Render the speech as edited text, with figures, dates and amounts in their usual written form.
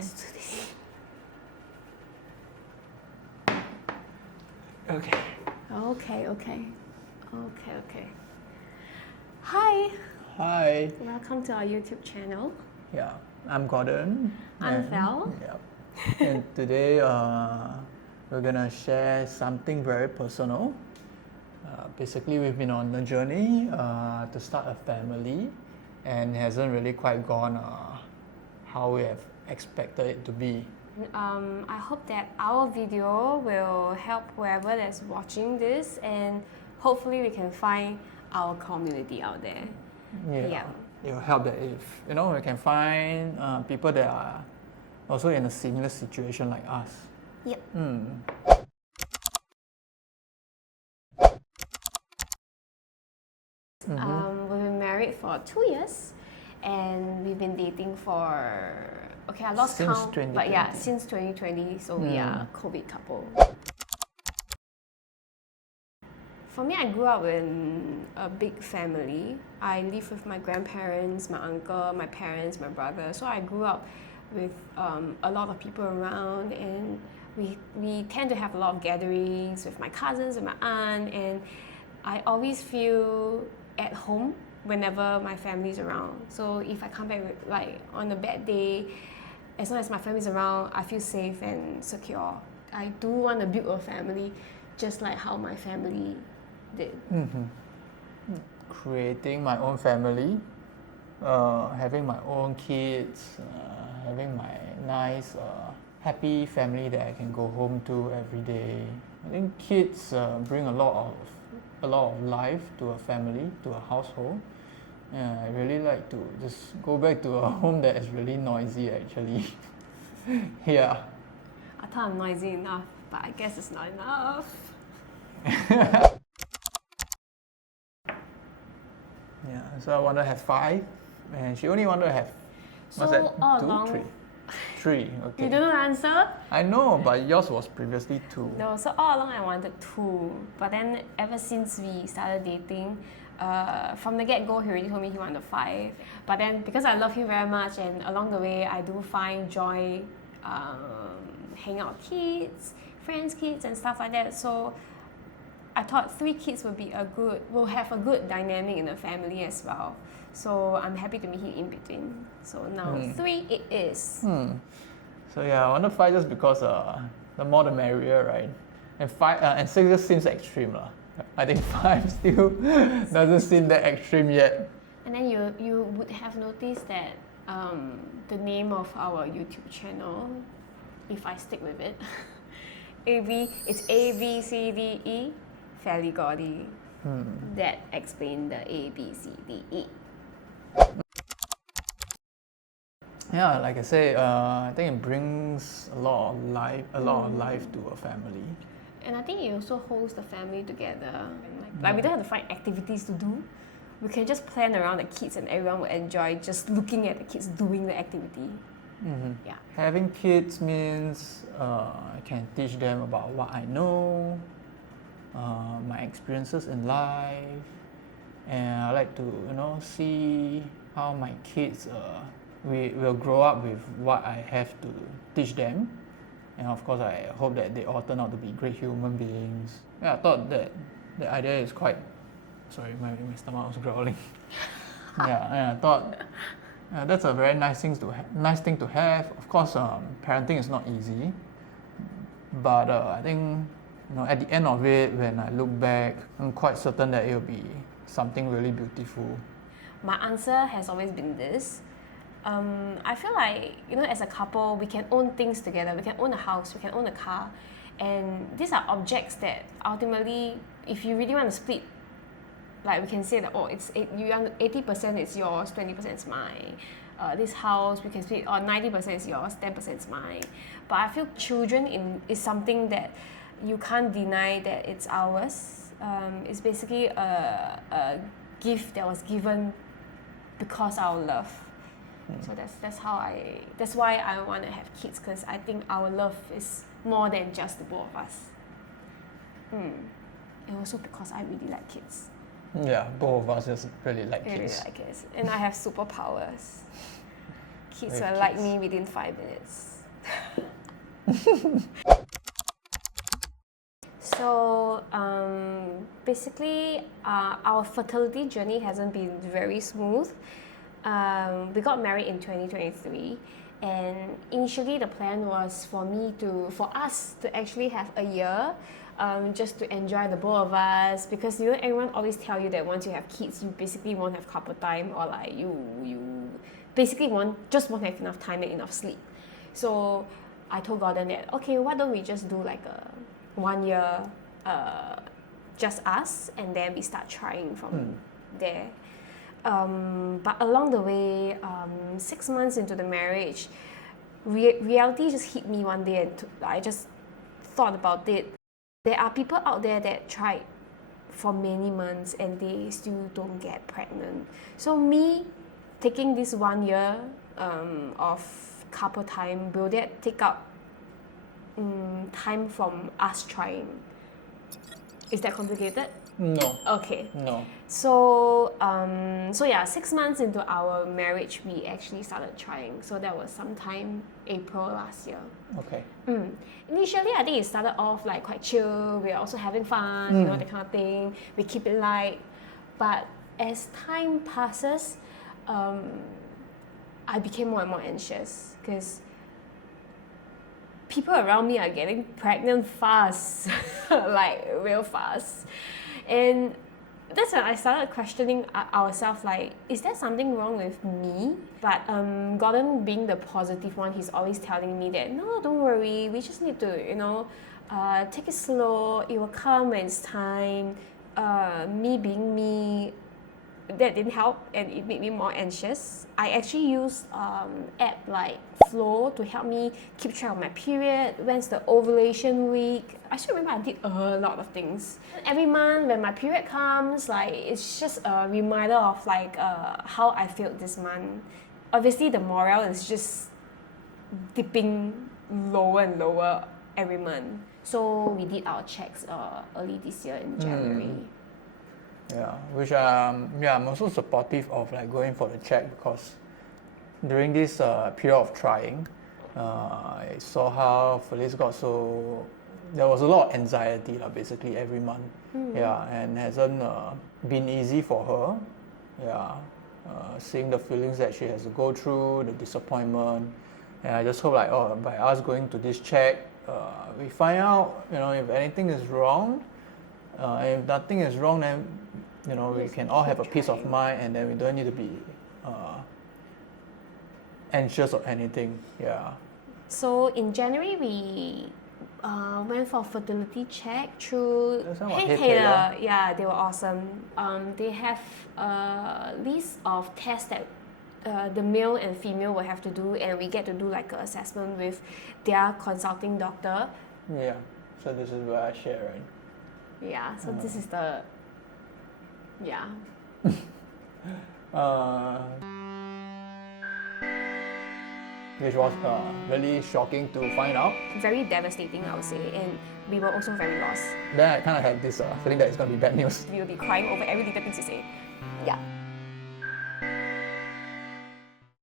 Let's do this. Okay. Okay. Hi. Hi. Welcome to our YouTube channel. Yeah, I'm Gordon. I'm Val. Yeah. And today we're gonna share something very personal. Basically, we've been on a journey to start a family, and hasn't really quite gone how we have expected it to be. I hope that our video will help whoever that's watching this, and hopefully we can find our community out there. Yeah. It will help that if we can find people that are also in a similar situation like us. Yep. We've been married for 2 years, and we've been dating for I lost Since count, 2020. but yeah, since 2020. So we are a COVID couple. For me, I grew up in a big family. I live with my grandparents, my uncle, my parents, my brother. So I grew up with a lot of people around, and we tend to have a lot of gatherings with my cousins and my aunt, and I always feel at home whenever my family's around. So if I come back on a bad day, as long as my family's around, I feel safe and secure. I do want to build a family just like how my family did. Creating my own family, having my own kids, having my nice, happy family that I can go home to every day. I think kids bring a lot of life to a family, to a household. I really like to just go back to a home that is really noisy actually. Yeah. I thought I'm noisy enough, but I guess it's not enough. Yeah, so I want to have 5, and she only wanted to have, what's that, all 2, along, 3? 3, okay. You don't know the answer? I know, but yours was previously 2. No, so all along I wanted 2, but then ever since we started dating, from the get-go he already told me he wanted 5. But then because I love him very much, and along the way I do find joy hanging out with kids, friends' kids and stuff like that. So I thought 3 kids will have a good dynamic in the family as well. So I'm happy to meet him in between. So now 3 it is. So yeah, I wanted 5 just because the more the merrier, right? And 6 just seems extreme lah. I think 5 still doesn't seem that extreme yet. And then you would have noticed that the name of our YouTube channel, if I stick with it, it's ABCDE, Fairly Gaudy. That explains the ABCDE. Yeah, like I say, I think it brings a lot of life to a family. And I think it also holds the family together. Like we don't have to find activities to do. We can just plan around the kids, and everyone will enjoy just looking at the kids doing the activity. Yeah. Having kids means I can teach them about what I know, my experiences in life, and I like to see how my kids will grow up with what I have to teach them. And of course, I hope that they all turn out to be great human beings. Yeah, I thought that the idea is quite. Sorry, my stomach was growling. Yeah, and I thought that's a very nice thing to have. Of course, parenting is not easy, but I think at the end of it, when I look back, I'm quite certain that it will be something really beautiful. My answer has always been this. I feel like, as a couple, we can own things together. We can own a house, we can own a car. And these are objects that ultimately, if you really want to split, like we can say that, 80% is yours, 20% is mine. This house, we can split, 90% is yours, 10% is mine. But I feel children is something that you can't deny that it's ours. It's basically a gift that was given because our love. So that's why I want to have kids, because I think our love is more than just the both of us. And also because I really like kids. Yeah, both of us just really like kids. Really like kids. And I have superpowers. Kids With will like kids. me within 5 minutes. So basically, our fertility journey hasn't been very smooth. We got married in 2023, and initially the plan was for us to actually have a year, just to enjoy the both of us, because everyone always tell you that once you have kids, you basically won't have couple time, or like you basically won't have enough time and enough sleep. So I told Gordon that, okay, why don't we just do like a 1 year, just us, and then we start trying from there. But along the way, 6 months into the marriage, reality just hit me one day, and I just thought about it. There are people out there that tried for many months and they still don't get pregnant. So me taking this 1 year of couple time, will that take up time from us trying? Is that complicated? No. Okay. No. So yeah, 6 months into our marriage, we actually started trying. So that was sometime April last year. Okay. Initially, I think it started off like quite chill. We are also having fun, that kind of thing. We keep it light. But as time passes, I became more and more anxious because people around me are getting pregnant fast, like real fast. And that's when I started questioning ourselves, like, is there something wrong with me? But Gordon, being the positive one, he's always telling me that, no, don't worry, we just need to, take it slow, it will come when it's time. Me being me, that didn't help, and it made me more anxious. I actually used app like Flow to help me keep track of my period, when's the ovulation week. I still remember I did a lot of things. Every month when my period comes, like, it's just a reminder of like how I felt this month. Obviously the morale is just dipping lower and lower every month. So we did our checks early this year in January. Yeah, which I'm also supportive of, like, going for the check, because during this period of trying, I saw how Felice got so. There was a lot of anxiety, basically every month. Yeah, and hasn't been easy for her. Yeah, seeing the feelings that she has to go through, the disappointment, and I just hope, like, by us going to this check, we find out, if anything is wrong. If nothing is wrong, then we can all have a peace of mind, and then we don't need to be anxious or anything. Yeah. So in January we went for fertility check through Hey Taylor. Yeah, they were awesome. They have a list of tests that the male and female will have to do, and we get to do like an assessment with their consulting doctor. Yeah. So this is where I share, right? Yeah. So this is the which was really shocking to find out. very devastating, I would say, and we were also very lost. Then I kind of had this feeling that it's going to be bad news. We will be crying over every little thing you say. Yeah.